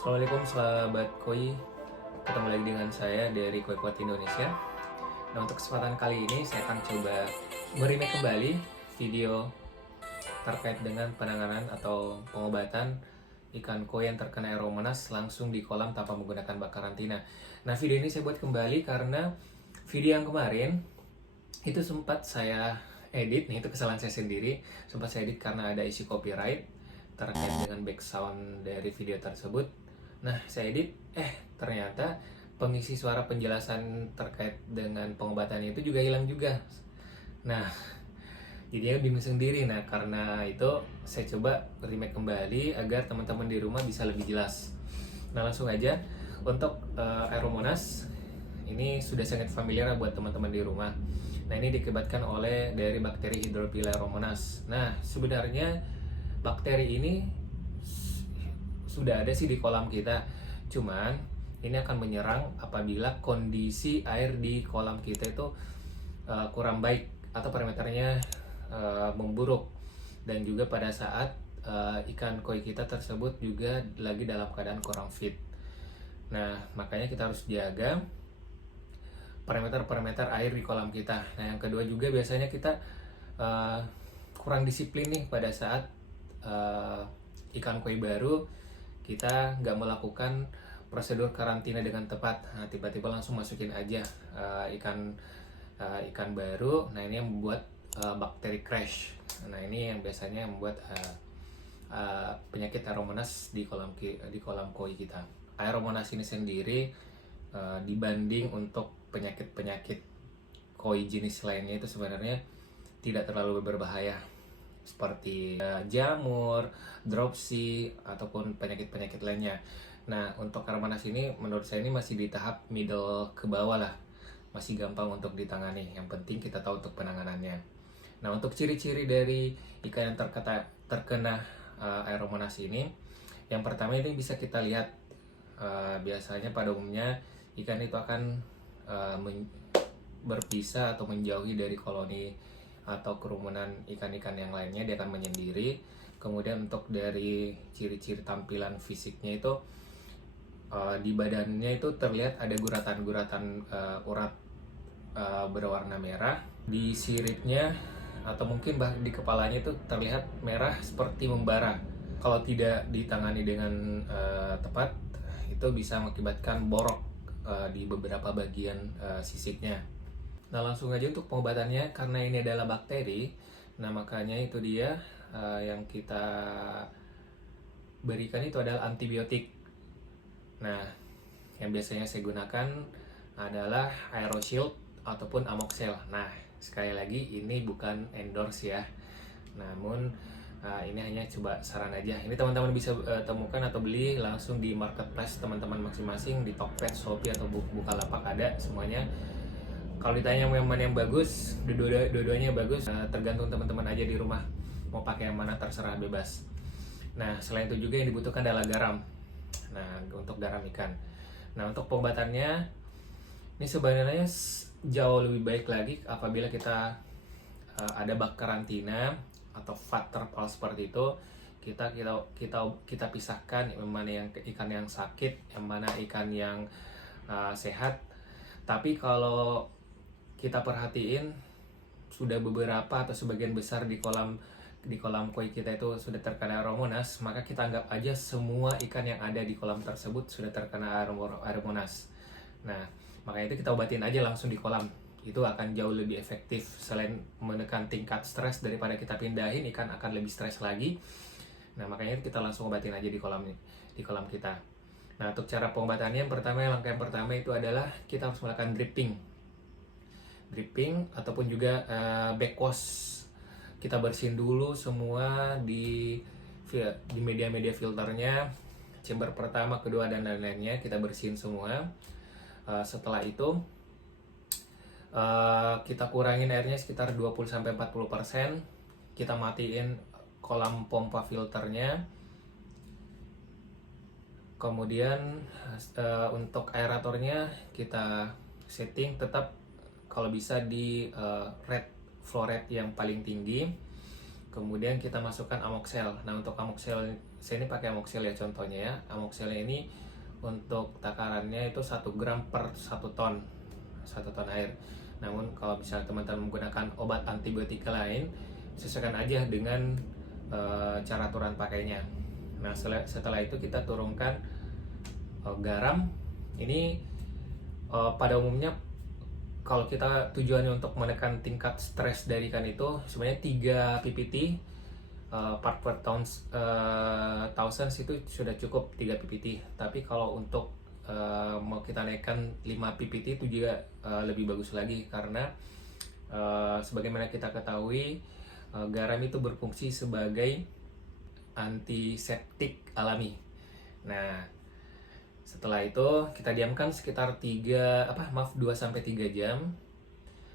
Assalamualaikum sahabat Koi, ketemu lagi dengan saya dari Koi Kuat Indonesia. Nah, untuk kesempatan kali ini saya akan coba meremake kembali video terkait dengan penanganan atau pengobatan ikan koi yang terkena Aeromonas langsung di kolam tanpa menggunakan bak karantina. Nah, video ini saya buat kembali karena video yang kemarin itu sempat saya edit, nih itu kesalahan saya sendiri, sempat saya edit karena ada isu copyright terkait dengan background dari video tersebut. Nah, saya edit, ternyata pengisi suara penjelasan terkait dengan pengobatan itu juga hilang juga. Nah, jadinya bingung sendiri. Nah, karena itu saya coba remake kembali agar teman-teman di rumah bisa lebih jelas. Nah, langsung aja untuk Aeromonas ini sudah sangat familiar buat teman-teman di rumah. Nah, ini diakibatkan oleh dari bakteri Hydrophila aeromonas. Nah, sebenarnya bakteri ini sudah ada sih di kolam kita. Cuman ini akan menyerang apabila kondisi air di kolam kita itu kurang baik atau parameternya memburuk, dan juga pada saat ikan koi kita tersebut juga lagi dalam keadaan kurang fit. Nah, makanya kita harus jaga parameter-parameter air di kolam kita. Nah, yang kedua juga biasanya kita kurang disiplin nih pada saat ikan koi baru, kita nggak melakukan prosedur karantina dengan tepat. Nah, tiba-tiba langsung masukin aja ikan baru. Nah, ini yang membuat bakteri crash. Nah, ini yang biasanya membuat penyakit Aeromonas di kolam koi kita. Aeromonas ini sendiri dibanding untuk penyakit-penyakit koi jenis lainnya itu sebenarnya tidak terlalu berbahaya, seperti jamur, dropsy, ataupun penyakit-penyakit lainnya. Nah, untuk Aeromonas ini menurut saya ini masih di tahap middle ke bawah lah, masih gampang untuk ditangani. Yang penting kita tahu untuk penanganannya. Nah, untuk ciri-ciri dari ikan yang terkena Aeromonas ini, yang pertama ini bisa kita lihat, biasanya pada umumnya ikan itu akan berpisah atau menjauhi dari koloni atau kerumunan ikan-ikan yang lainnya, dia akan menyendiri. Kemudian untuk dari ciri-ciri tampilan fisiknya itu, di badannya itu terlihat ada guratan-guratan urat berwarna merah. Di siripnya atau mungkin di kepalanya itu terlihat merah seperti membara. Kalau tidak ditangani dengan tepat, itu bisa mengakibatkan borok di beberapa bagian sisiknya. Nah, langsung aja untuk pengobatannya, karena ini adalah bakteri. Nah, makanya itu dia yang kita berikan itu adalah antibiotik. Nah, yang biasanya saya gunakan adalah Aeroshield ataupun Amoxel. Nah, sekali lagi ini bukan endorse ya. Namun ini hanya coba saran aja. Ini teman-teman bisa temukan atau beli langsung di marketplace teman-teman masing-masing, di Tokped, Shopee, atau Bukalapak ada semuanya. Kalau ditanya yang mana yang bagus, dua-duanya bagus, tergantung teman-teman aja di rumah mau pakai yang mana, terserah, bebas. Nah, selain itu juga yang dibutuhkan adalah garam. Nah, untuk garam ikan. Nah, untuk pengobatannya ini sebenarnya jauh lebih baik lagi apabila kita ada bak karantina atau waterfall seperti itu. Kita pisahkan yang mana yang ikan yang sakit, yang mana ikan yang sehat. Tapi kalau kita perhatiin sudah beberapa atau sebagian besar di kolam koi kita itu sudah terkena Aeromonas, maka kita anggap aja semua ikan yang ada di kolam tersebut sudah terkena Aeromonas. Nah, makanya itu kita obatin aja langsung di kolam. Itu akan jauh lebih efektif. Selain menekan tingkat stres, daripada kita pindahin, ikan akan lebih stres lagi. Nah, makanya kita langsung obatin aja di kolam kita. Nah, untuk cara pengobatannya, langkah yang pertama itu adalah kita harus melakukan dripping ataupun juga backwash. Kita bersihin dulu semua di media-media filternya, chamber pertama, kedua, dan lain-lainnya kita bersihin semua. Setelah itu kita kurangin airnya sekitar 20-40%. Kita matiin kolam pompa filternya. Kemudian untuk aeratornya kita setting tetap kalau bisa di red flow rate yang paling tinggi. Kemudian kita masukkan Amoxel. Nah, untuk Amoxel saya ini pakai amoxel ya contohnya ya. Amoxelnya ini untuk takarannya itu 1 gram per 1 ton air. Namun kalau misalnya teman-teman menggunakan obat antibiotika lain, sesuaikan aja dengan cara aturan pakainya. Nah setelah itu kita turunkan garam. Ini pada umumnya kalau kita tujuannya untuk menekan tingkat stres dari ikan itu sebenarnya 3 ppt part per thousands itu sudah cukup 3 ppt. Tapi kalau untuk mau kita naikkan 5 ppt itu juga lebih bagus lagi, karena sebagaimana kita ketahui garam itu berfungsi sebagai antiseptik alami. Nah setelah itu kita diamkan sekitar 2-3 jam.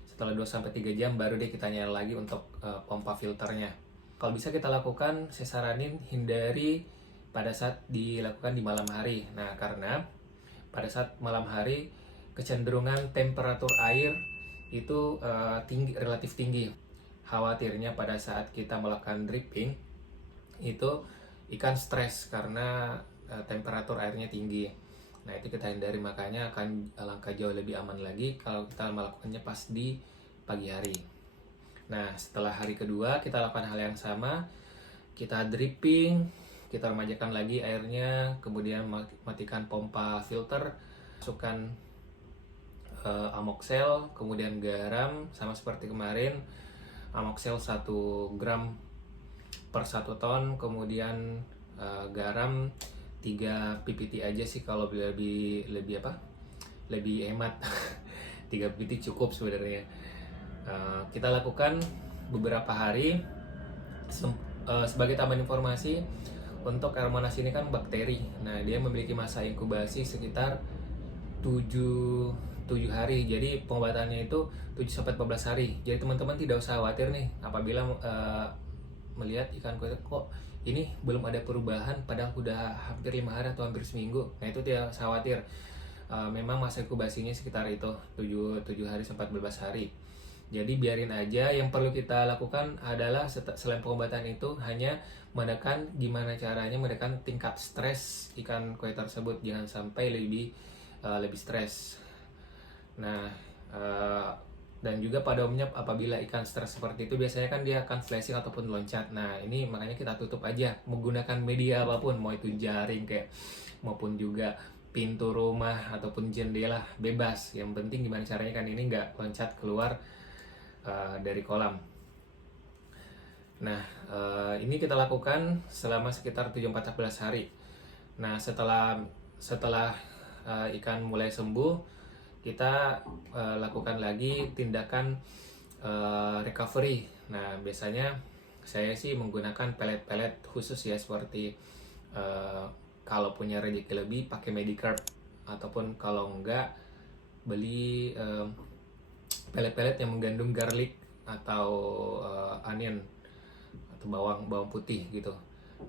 Setelah 2-3 jam baru deh kita nyalain lagi untuk pompa filternya. Kalau bisa kita lakukan, saya saranin hindari pada saat dilakukan di malam hari. Nah karena pada saat malam hari kecenderungan temperatur air itu relatif tinggi. Khawatirnya pada saat kita melakukan dripping itu ikan stres karena temperatur airnya tinggi. Nah itu kita hindari, makanya akan langkah jauh lebih aman lagi kalau kita melakukannya pas di pagi hari. Nah setelah hari kedua kita lakukan hal yang sama, kita dripping, kita remajakan lagi airnya, kemudian matikan pompa filter, masukkan amoxel, kemudian garam, sama seperti kemarin. Amoxel 1 gram per 1 ton, kemudian garam 3 ppt aja sih kalau lebih hemat. 3 ppt cukup sebenarnya. Kita lakukan beberapa hari. Sebagai tambahan informasi, untuk Aromonas ini kan bakteri. Nah dia memiliki masa inkubasi sekitar 7 hari. Jadi pengobatannya itu 7-14 hari. Jadi teman-teman tidak usah khawatir nih apabila melihat ikan koi kok ini belum ada perubahan padahal udah hampir 5 hari atau hampir seminggu. Nah itu tidak usah khawatir. Memang masa inkubasinya sekitar itu 7 hari sampai 14 hari. Jadi biarin aja. Yang perlu kita lakukan adalah selain pengobatan itu hanya menekan gimana caranya menekan tingkat stres ikan koi tersebut, jangan sampai lebih stres. Nah dan juga pada umumnya apabila ikan stres seperti itu biasanya kan dia akan flashing ataupun loncat. Nah ini makanya kita tutup aja menggunakan media apapun, mau itu jaring kayak maupun juga pintu rumah ataupun jendela, bebas. Yang penting gimana caranya kan ini nggak loncat keluar dari kolam. Nah ini kita lakukan selama sekitar 7-14 hari. Nah setelah ikan mulai sembuh, kita lakukan lagi tindakan recovery. Nah biasanya saya sih menggunakan pelet-pelet khusus ya, seperti kalau punya rezeki lebih pakai Medicarb, ataupun kalau enggak beli pelet-pelet yang mengandung garlic atau onion atau bawang putih gitu.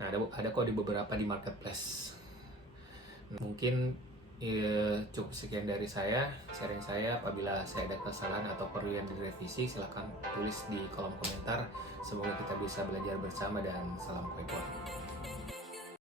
Nah ada kok di beberapa di marketplace. Mungkin cukup sekian dari saya, sharing saya. Apabila saya ada kesalahan atau perlu yang direvisi, silahkan tulis di kolom komentar. Semoga kita bisa belajar bersama dan salam koi.